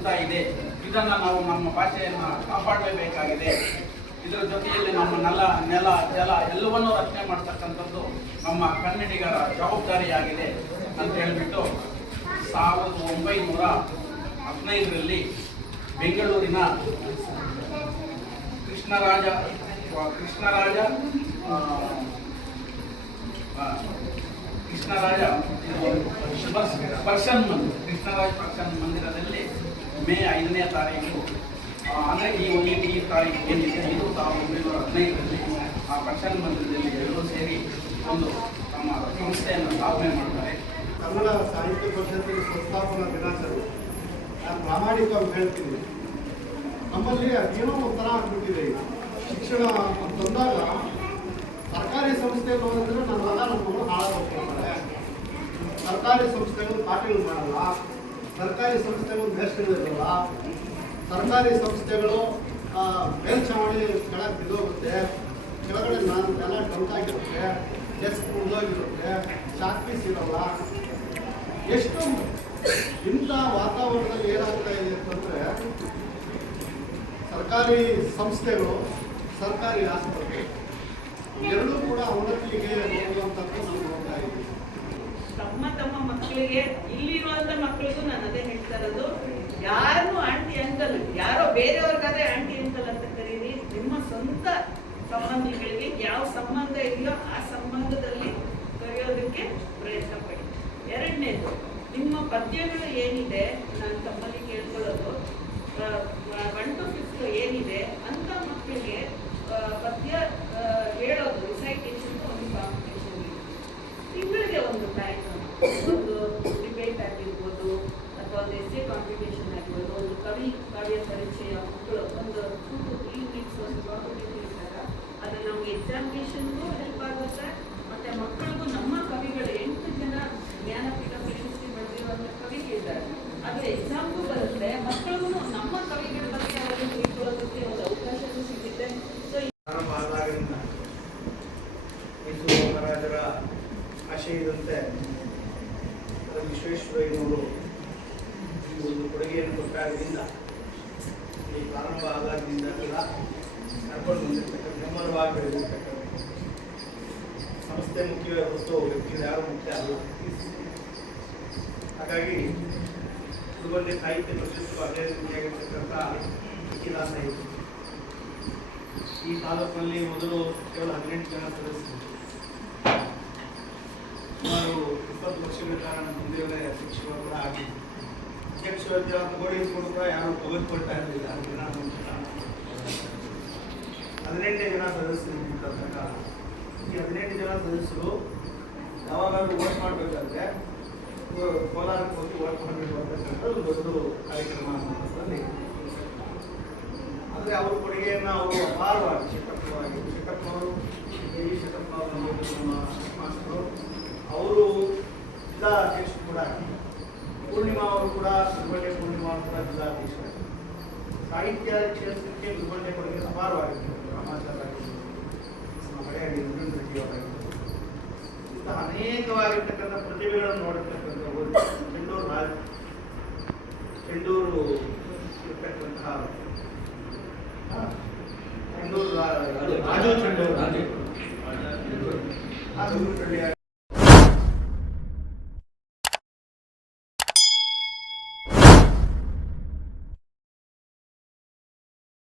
ನಡೀತಾ ಇದೆ. ಇದನ್ನು ನಾವು ನಮ್ಮ ಭಾಷೆಯನ್ನು ಕಾಪಾಡಲೇಬೇಕಾಗಿದೆ. ಇದರ ಜೊತೆಯಲ್ಲಿ ನಮ್ಮ ನೆಲ ಜಲ ಎಲ್ಲವನ್ನೂ ರಕ್ಷಣೆ ಮಾಡ್ತಕ್ಕಂಥದ್ದು ನಮ್ಮ ಕನ್ನಡಿಗರ ಜವಾಬ್ದಾರಿಯಾಗಿದೆ ಅಂತ ಹೇಳಿಬಿಟ್ಟು 1915ರಲ್ಲಿ ಬೆಂಗಳೂರಿನ ಕೃಷ್ಣರಾಜ ಪರ್ಷನ್ ಮಂದಿರದಲ್ಲಿ ಮೇ 5ನೇ ತಾರೀಕು ಅಂದರೆ ಈ ತಾರೀಕು ಏನಿದೆ ಇದು 1915ರಲ್ಲಿ ಆ ಪರ್ಷನ್ ಮಂದಿರದಲ್ಲಿ ಎಲ್ಲರೂ ಸೇರಿ ಒಂದು ತಮ್ಮ ಸಂಸ್ಥೆಯನ್ನು ಸ್ಥಾಪನೆ ಮಾಡ್ತಾರೆ. ಕನ್ನಡ ಸಾಹಿತ್ಯ ಪರಿಷತ್ತಿನ ಸಂಸ್ಥಾಪನಾ ದಿನಾಚರಣೆ ನಾನು ಪ್ರಾಮಾಣಿಕವಾಗಿ ಹೇಳ್ತೀನಿ. ನಮ್ಮಲ್ಲಿ ಅದೇನೋ ಒಂಥರ ಆಗ್ಬಿಟ್ಟಿದೆ. ಶಿಕ್ಷಣ ಅಂತಂದಾಗ ಸರ್ಕಾರಿ ಸಂಸ್ಥೆಗಳು ಹೋದ್ರೆ ನನ್ನ ಮಗ ನಮ್ಮ ಮಗಳು ಹಾಳಾಗ್ತಾರೆ. ಸರ್ಕಾರಿ ಸಂಸ್ಥೆಗಳು ಪಾಠಗಳು ಮಾಡಲ್ಲ, ಸರ್ಕಾರಿ ಸಂಸ್ಥೆಗಳು ಮೇಷ್ಟ್ಗಳಿರಲ್ಲ, ಸರ್ಕಾರಿ ಸಂಸ್ಥೆಗಳು ಮೇಲ್ಛಾವಣಿ ಕೆಳಗೆ ಬಿದ್ದೋಗುತ್ತೆ, ಕೆಳಗಡೆ ನೆಲ ಡೌಟಾಗಿರುತ್ತೆ, ಡೆಸ್ಕ್ ಮುರಿದೋಗಿರುತ್ತೆ, ಚಾಕ್ ಪೀಸ್ ಇರಲ್ಲ. ಎಷ್ಟೊಂದು ಇಂಥ ವಾತಾವರಣದಲ್ಲಿ ಏನಾಗ್ತಾ ಇದೆ ಅಂತಂದರೆ ಸರ್ಕಾರಿ ಸಂಸ್ಥೆಗಳು, ಸರ್ಕಾರಿ ಆಸ್ಪತ್ರೆ ಎರಡೂ ಕೂಡ ಅವನತಿಗೆ ಹೋಗುವಂಥದ್ದು ನಾವು ನೋಡ್ತಾ ಇದ್ದೀವಿ. ತಮ್ಮ ಮಕ್ಕಳಿಗೆ ಇಲ್ಲಿರುವಂಥ ಮಕ್ಕಳಿಗೂ ನಾನು ಅದೇ ಹೇಳ್ತಾ ಇರೋದು, ಯಾರು ಆಂಟಿ ಅಂಕಲ್, ಯಾರೋ ಬೇರೆಯವ್ರಿಗಾದ್ರೆ ಆಂಟಿ ಅಂಕಲ್ ಅಂತ ಕರೀರಿ. ನಿಮ್ಮ ಸ್ವಂತ ಸಂಬಂಧಿಗಳಿಗೆ ಯಾವ ಸಂಬಂಧ ಇದೆಯೋ ಆ ಸಂಬಂಧದಲ್ಲಿ ಕರೆಯೋದಕ್ಕೆ ಪ್ರಯತ್ನ ಪಡಿ. ಎರಡನೇದು, ನಿಮ್ಮ ಪದ್ಯಗಳು ಏನಿದೆ, ನಾನು ತಮ್ಮಲ್ಲಿ ಕೇಳ್ಕೊಳ್ಳೋದು 1 to 5 ಏನಿದೆ ಅಂತ ಮಕ್ಕಳಿಗೆ ಪದ್ಯ ಹೇಳೋದು, ರಿಸೈಟೇಷನ್ ಒಂದು ಕಾಂಪಿಟೇಷನ್ ಇದೆ. ತಿಂಗಳಿಗೆ ಒಂದು ಟೈಮ್, ಒಂದು ಡಿಬೇಟ್ ಆಗಿರ್ಬೋದು ಅಥವಾ ಒಂದು ಎಸ್ಸೆ ಕಾಂಪಿಟೇಷನ್ ಆಗಿರ್ಬೋದು, ಒಂದು ಕಾವ್ಯ ಪರಿಚಯ ಮಕ್ಕಳು ಒಂದು 2 to 3 weeks ಒಂದು ಕಾಂಪಿಟೇಷನ್ ಇದ್ದಾಗ ಅದು ನಮಗೆ ಎಕ್ಸಾಮಿನೇಷನ್ಗೂ ಹೆಲ್ಪ್ ಆಗುತ್ತೆ. ಮತ್ತು ಮಕ್ಕಳಿಗೂ ನಮ್ಮ ಕವಿಗಳು 8 ಜನ ಜ್ಞಾನಪೀಠ ಪ್ರಶಸ್ತಿ ಪಡೆದಿರುವಂಥ ಕವಿಗಳಿದ್ದಾರೆ, ಅದು ಎಕ್ಸಾಮ್ಗೂ ಬರುತ್ತೆ. ಮಕ್ಕಳಿಗೂ ನಮ್ಮ ಕವಿಗಳ ಬಗ್ಗೆ ಅವರನ್ನು ತಿಳ್ಕೊಳ್ಳೋದಕ್ಕೆ ಒಂದು ಅವಕಾಶವೂ ಸಿಗುತ್ತೆ. ಮಹಾರಾಜರ ಆಶಯದಂತೆ ವಿಶ್ವೇಶ್ವರಯ್ಯನವರು ಈ ಒಂದು ಕೊಡುಗೆಯನ್ನು ಕೊಟ್ಟಾಗಿನಿಂದ ಈ ಪ್ರಾರಂಭ ಆದಾಗಿನಿಂದ ಕೂಡ ಕರ್ಕೊಂಡು ಬಂದಿರ್ತಕ್ಕಂಥ ನಿರ್ಮಲವಾಗಿ ಬೆಳೆದಿರ್ತಕ್ಕಂಥ ಸಂಸ್ಥೆ ಮುಖ್ಯವೇ ಹೊರತು ವ್ಯಕ್ತಿಗಳು ಯಾರು ಮುಖ್ಯ ಅಲ್ಲ. ಹಾಗಾಗಿ ಗುರುವಲ್ಲಿ ಸಾಹಿತ್ಯ ಪರಿಷತ್ತು ಅದೇ ರೀತಿಯಾಗಿರ್ತಕ್ಕಂಥ ಇತಿಹಾಸ ಇದೆ. ಈ ತಾಲೂಕಿನಲ್ಲಿ ಮೊದಲು ಕೇವಲ 18 ಜನ ಸದಸ್ಯರು, ಸುಮಾರು 20 ವರ್ಷಗಳ ಕಾರಣ ಮುಂದೆ ಅಧ್ಯಕ್ಷರು ಕೂಡ ಆಗಿದ್ದು. ಅಧ್ಯಕ್ಷ ಗೋಡಿಗಳು ಕೂಡ ಯಾರು ತೆಗೆದುಕೊಳ್ತಾ ಇರಲಿಲ್ಲ. 18 ಜನ ಸದಸ್ಯರು ಇರ್ತಕ್ಕಂಥ ಈ 18 ಜನ ಸದಸ್ಯರು ಯಾವಾಗಾದ್ರೂ ವೋಟ್ ಮಾಡಬೇಕಾದ್ರೆ ಕೋಲಾರಕ್ಕೆ ಹೋಗಿ ವೋಟ್ ಮಾಡಬೇಕು ಅಂತಕ್ಕಂಥದ್ದು ದೊಡ್ಡ ಕಾರ್ಯಕ್ರಮ ಅನ್ನೋದ್ರಲ್ಲಿ. ಆದರೆ ಅವ್ರ ಕೊಡುಗೆಯನ್ನು ಅವರು ಅಪಾರವಾಗಿ ಶೆಟ್ಟಪ್ಪನವರು ದೇವಿ ಶೆಟ್ಟಪ್ಪ ನಮ್ಮ ಮಾಸ್ತರು, ಅವರು ಜಿಲ್ಲಾ ಅಧ್ಯಕ್ಷರು ಕೂಡ, ಪೂರ್ಣಿಮಾ ಅವರು ಕೂಡ, ಗುರುಬಂಡೆ ಪೂರ್ಣಿಮಾ ಅವರು ಕೂಡ ಜಿಲ್ಲಾ ಅಧ್ಯಕ್ಷರು. ಸಾಹಿತ್ಯ ಕ್ಷೇತ್ರಕ್ಕೆ ಗುರುಬಂಡೆ ಕೊಡುಗೆ ಅಪಾರವಾಗಿತ್ತು. ರಾಮಾಚಾರ ಬರೆಯಾಗಿ ರೆಡ್ಡಿಯವರಾಗಿತ್ತು. ಇಂತಹ ಅನೇಕವಾಗಿರ್ತಕ್ಕಂಥ ಪ್ರತಿಭೆಗಳನ್ನು ನೋಡಿರ್ತಕ್ಕಂಥವರು ಚೆಂಡೂರು ಇರ್ತಕ್ಕಂತಹ ರಾಜು ಚೆಂಡೂರು